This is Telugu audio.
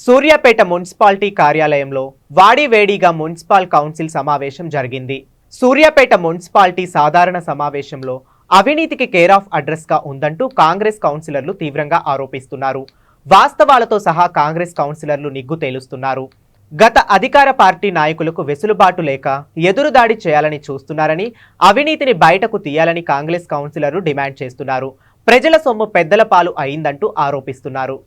సూర్యాపేట మున్సిపాలిటీ కార్యాలయంలో వాడివేడిగా మున్సిపల్ కౌన్సిల్ సమావేశం జరిగింది. సూర్యాపేట మున్సిపాలిటీ సాధారణ సమావేశంలో అవినీతికి కేర్ ఆఫ్ అడ్రస్ గా ఉందంటూ కాంగ్రెస్ కౌన్సిలర్లు తీవ్రంగా ఆరోపిస్తున్నారు. వాస్తవాలతో సహా కాంగ్రెస్ కౌన్సిలర్లు నిగ్గు తేలుస్తున్నారు. గత అధికార పార్టీ నాయకులకు వెసులుబాటు లేక ఎదురుదాడి చేయాలని చూస్తున్నారని, అవినీతిని బయటకు తీయాలని కాంగ్రెస్ కౌన్సిలర్లు డిమాండ్ చేస్తున్నారు. ప్రజల సొమ్ము పెద్దల పాలు అయిందంటూ ఆరోపిస్తున్నారు.